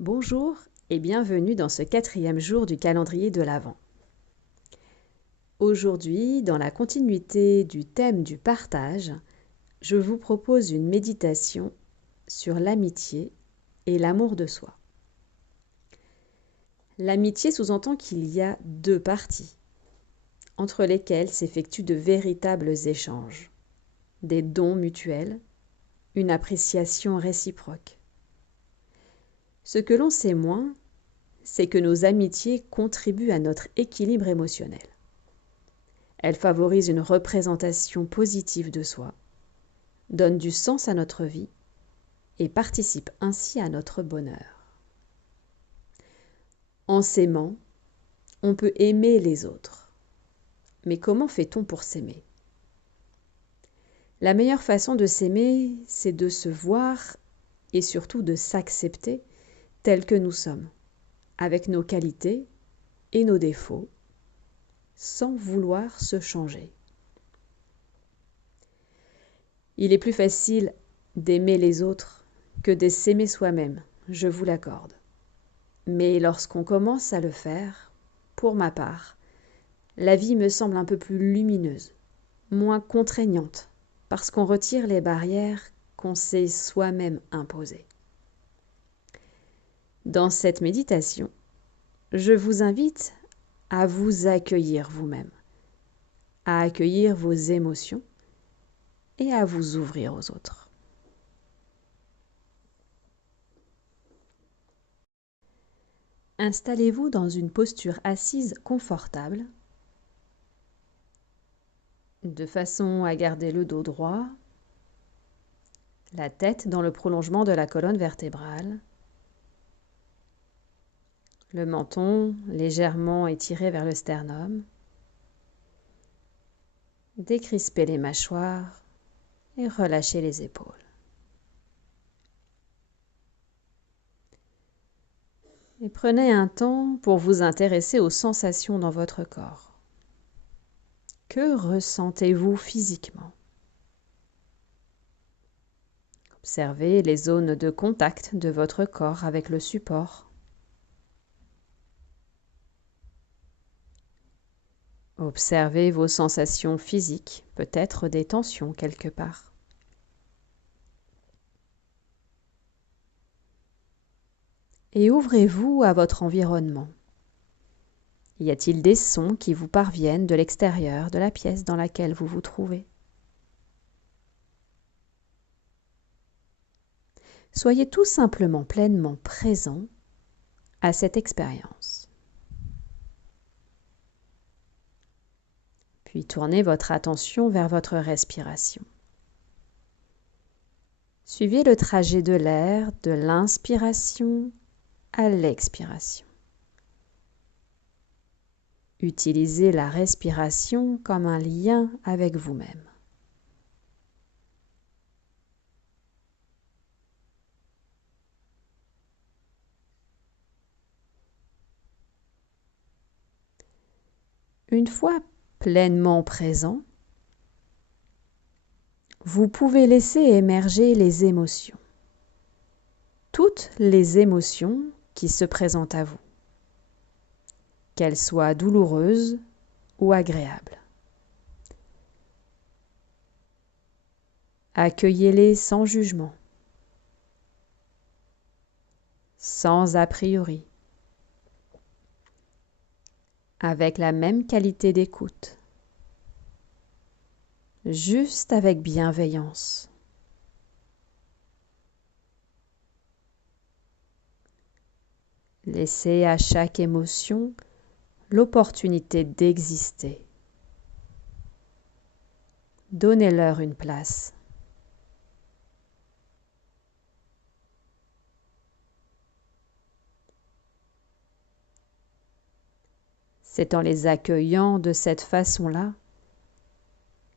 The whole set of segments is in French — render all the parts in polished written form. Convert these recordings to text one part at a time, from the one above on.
Bonjour et bienvenue dans ce 4e jour du calendrier de l'Avent. Aujourd'hui, dans la continuité du thème du partage, je vous propose une méditation sur l'amitié et l'amour de soi. L'amitié sous-entend qu'il y a deux parties, entre lesquelles s'effectuent de véritables échanges, des dons mutuels, une appréciation réciproque. Ce que l'on sait moins, c'est que nos amitiés contribuent à notre équilibre émotionnel. Elles favorisent une représentation positive de soi, donnent du sens à notre vie et participent ainsi à notre bonheur. En s'aimant, on peut aimer les autres. Mais comment fait-on pour s'aimer ? La meilleure façon de s'aimer, c'est de se voir et surtout de s'accepter tels que nous sommes, avec nos qualités et nos défauts, sans vouloir se changer. Il est plus facile d'aimer les autres que de s'aimer soi-même, je vous l'accorde. Mais lorsqu'on commence à le faire, pour ma part, la vie me semble un peu plus lumineuse, moins contraignante, parce qu'on retire les barrières qu'on s'est soi-même imposées. Dans cette méditation, je vous invite à vous accueillir vous-même, à accueillir vos émotions et à vous ouvrir aux autres. Installez-vous dans une posture assise confortable, de façon à garder le dos droit, la tête dans le prolongement de la colonne vertébrale, le menton légèrement étiré vers le sternum. Décrispez les mâchoires et relâchez les épaules. Et prenez un temps pour vous intéresser aux sensations dans votre corps. Que ressentez-vous physiquement ? Observez les zones de contact de votre corps avec le support. Observez vos sensations physiques, peut-être des tensions quelque part. Et ouvrez-vous à votre environnement. Y a-t-il des sons qui vous parviennent de l'extérieur de la pièce dans laquelle vous vous trouvez ? Soyez tout simplement pleinement présent à cette expérience. Puis tournez votre attention vers votre respiration. Suivez le trajet de l'air de l'inspiration à l'expiration. Utilisez la respiration comme un lien avec vous-même. Une fois pleinement présent, vous pouvez laisser émerger les émotions. Toutes les émotions qui se présentent à vous, qu'elles soient douloureuses ou agréables. Accueillez-les sans jugement, sans a priori, avec la même qualité d'écoute, juste avec bienveillance. Laissez à chaque émotion l'opportunité d'exister. Donnez-leur une place. C'est en les accueillant de cette façon-là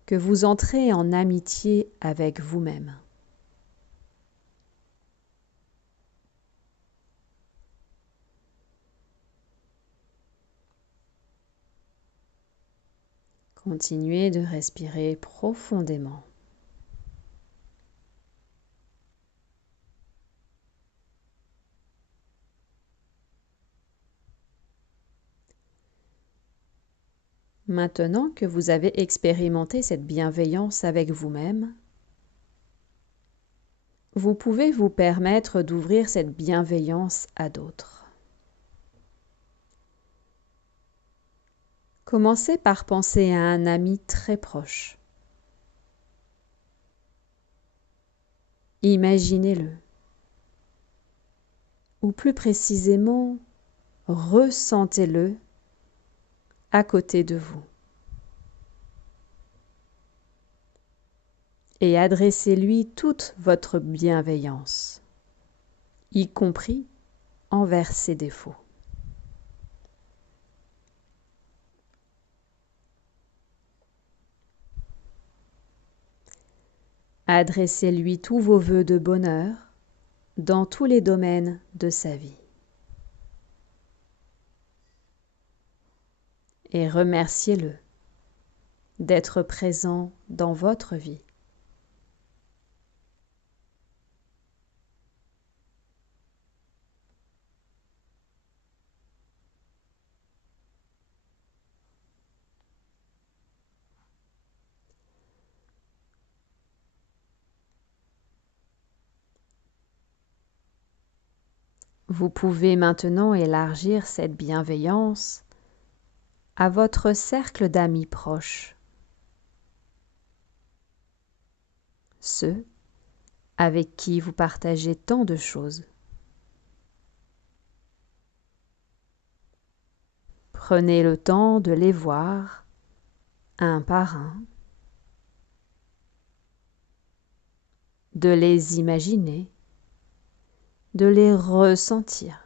que vous entrez en amitié avec vous-même. Continuez de respirer profondément. Maintenant que vous avez expérimenté cette bienveillance avec vous-même, vous pouvez vous permettre d'ouvrir cette bienveillance à d'autres. Commencez par penser à un ami très proche. Imaginez-le. Ou plus précisément, ressentez-le à côté de vous. Et adressez-lui toute votre bienveillance, y compris envers ses défauts. Adressez-lui tous vos vœux de bonheur dans tous les domaines de sa vie. Et remerciez-le d'être présent dans votre vie. Vous pouvez maintenant élargir cette bienveillance à votre cercle d'amis proches, ceux avec qui vous partagez tant de choses. Prenez le temps de les voir un par un, de les imaginer, de les ressentir.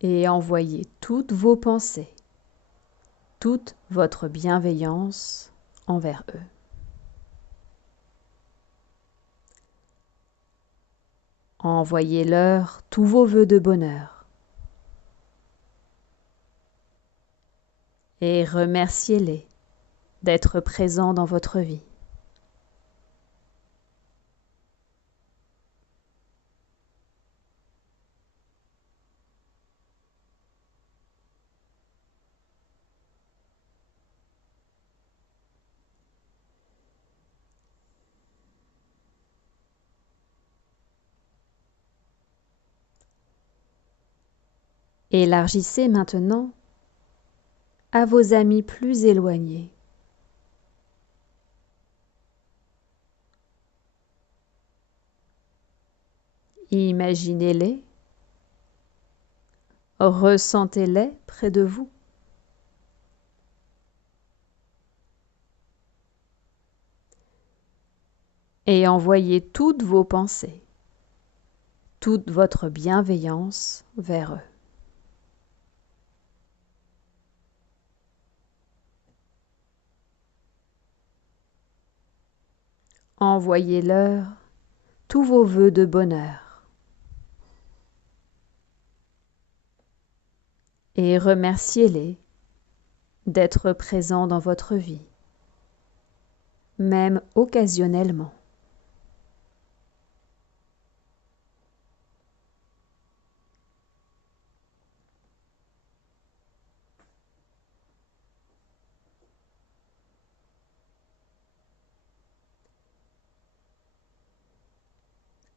Et envoyez toutes vos pensées, toute votre bienveillance envers eux. Envoyez-leur tous vos vœux de bonheur. Et remerciez-les d'être présents dans votre vie. Élargissez maintenant à vos amis plus éloignés. Imaginez-les, ressentez-les près de vous. Et envoyez toutes vos pensées, toute votre bienveillance vers eux. Envoyez-leur tous vos vœux de bonheur. Et remerciez-les d'être présents dans votre vie, même occasionnellement.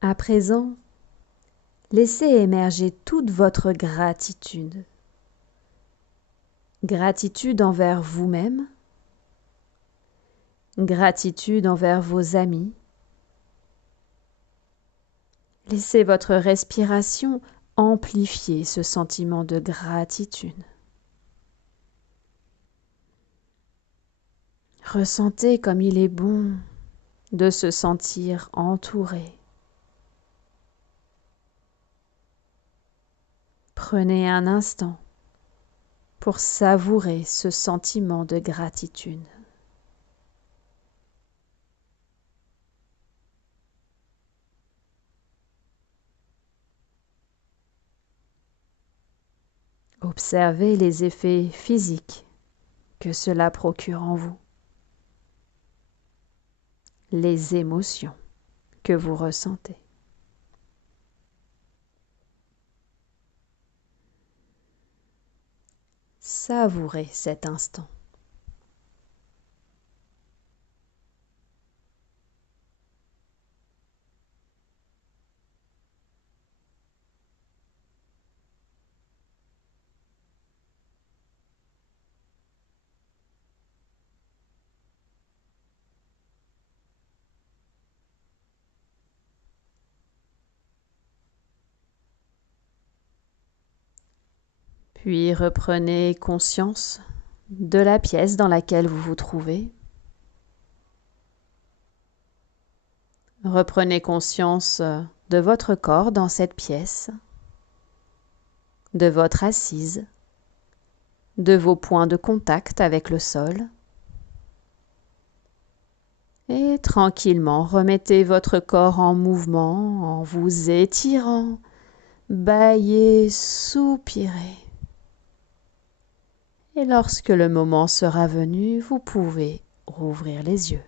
À présent, laissez émerger toute votre gratitude. Gratitude envers vous-même, gratitude envers vos amis. Laissez votre respiration amplifier ce sentiment de gratitude. Ressentez comme il est bon de se sentir entouré. Prenez un instant pour savourer ce sentiment de gratitude. Observez les effets physiques que cela procure en vous, les émotions que vous ressentez. Savourez cet instant. Puis reprenez conscience de la pièce dans laquelle vous vous trouvez. Reprenez conscience de votre corps dans cette pièce, de votre assise, de vos points de contact avec le sol. Et tranquillement, remettez votre corps en mouvement en vous étirant, bâillez, soupirez. Et lorsque le moment sera venu, vous pouvez rouvrir les yeux.